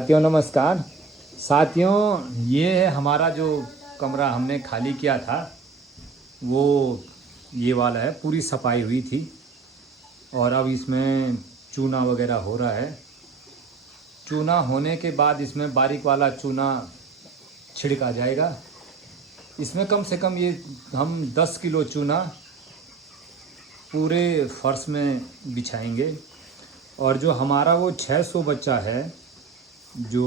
साथियों नमस्कार। साथियों ये हमारा जो कमरा हमने खाली किया था वो ये वाला है। पूरी सफाई हुई थी और अब इसमें चूना वगैरह हो रहा है। चूना होने के बाद इसमें बारीक वाला चूना छिड़का जाएगा। इसमें कम से कम ये हम 10 किलो चूना पूरे फर्श में बिछाएंगे। और जो हमारा वो 600 बच्चा है तो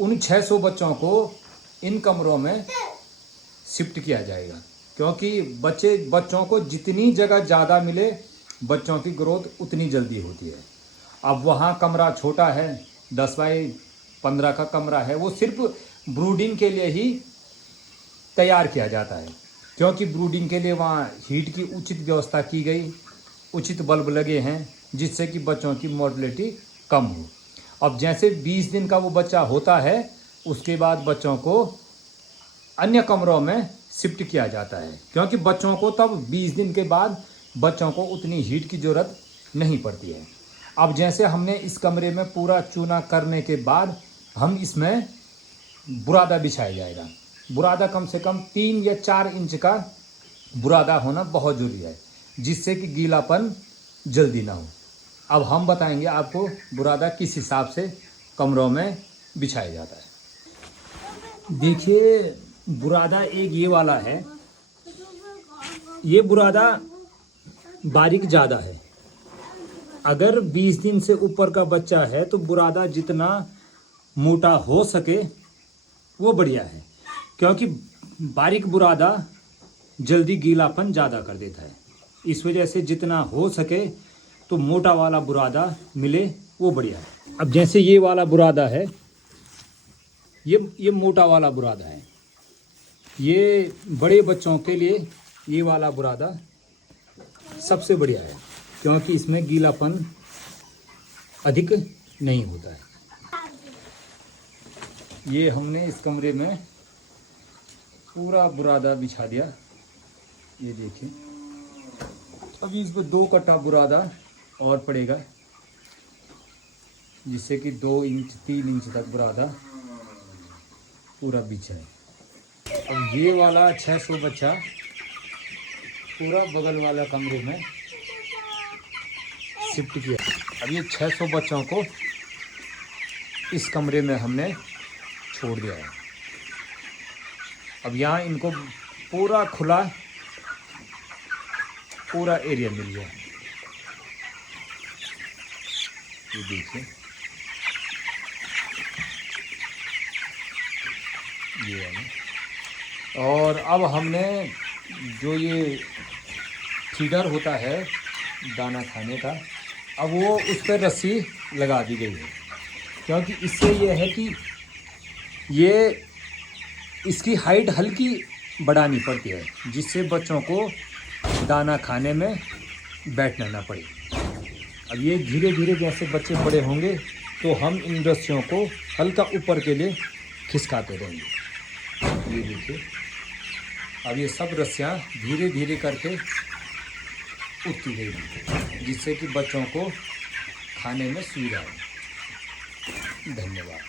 उन 600 बच्चों को इन कमरों में शिफ्ट किया जाएगा, क्योंकि बच्चों को जितनी जगह ज़्यादा मिले बच्चों की ग्रोथ उतनी जल्दी होती है। अब वहाँ कमरा छोटा है, 10 बाई 15 का कमरा है, वो सिर्फ ब्रूडिंग के लिए ही तैयार किया जाता है, क्योंकि ब्रूडिंग के लिए वहाँ हीट की उचित व्यवस्था की गई, उचित बल्ब लगे हैं जिससे कि बच्चों की मोर्टेलिटी कम हो। अब जैसे 20 दिन का वो बच्चा होता है उसके बाद बच्चों को अन्य कमरों में शिफ्ट किया जाता है, क्योंकि बच्चों को तब 20 दिन के बाद बच्चों को उतनी हीट की ज़रूरत नहीं पड़ती है। अब जैसे हमने इस कमरे में पूरा चूना करने के बाद हम इसमें बुरादा बिछाया जाएगा। बुरादा कम से कम 3 या 4 इंच का बुरादा होना बहुत ज़रूरी है, जिससे कि गीलापन जल्दी ना हो। अब हम बताएंगे आपको बुरादा किस हिसाब से कमरों में बिछाया जाता है। देखिए बुरादा एक ये वाला है, ये बुरादा बारीक ज़्यादा है। अगर 20 दिन से ऊपर का बच्चा है तो बुरादा जितना मोटा हो सके वो बढ़िया है, क्योंकि बारीक बुरादा जल्दी गीलापन ज़्यादा कर देता है। इस वजह से जितना हो सके तो मोटा वाला बुरादा मिले वो बढ़िया है। अब जैसे ये वाला बुरादा है, ये मोटा वाला बुरादा है। ये बड़े बच्चों के लिए ये वाला बुरादा सबसे बढ़िया है, क्योंकि इसमें गीलापन अधिक नहीं होता है। ये हमने इस कमरे में पूरा बुरादा बिछा दिया, ये देखिए। अभी इसमें 2 कट्टा बुरादा और पड़ेगा, जिससे कि 2 इंच 3 इंच तक बुरादा पूरा बिछा है। अब ये वाला 600 बच्चा पूरा बगल वाला कमरे में शिफ्ट किया। अब ये 600 बच्चों को इस कमरे में हमने छोड़ दिया है। अब यहाँ इनको पूरा खुला पूरा एरिया मिल गया। ये देखिए, ये है। और अब हमने जो ये फीडर होता है दाना खाने का, अब वो उस पर रस्सी लगा दी गई है, क्योंकि इससे ये है कि ये इसकी हाइट हल्की बढ़ानी पड़ती है, जिससे बच्चों को दाना खाने में बैठना ना पड़े। अब ये धीरे धीरे जैसे बच्चे बड़े होंगे तो हम इन रस्सियों को हल्का ऊपर के लिए खिसकाते रहेंगे। ये देखिए, अब ये सब रस्सियाँ धीरे धीरे करके उठती रहेंगी, जिससे कि बच्चों को खाने में सुविधा हो। धन्यवाद।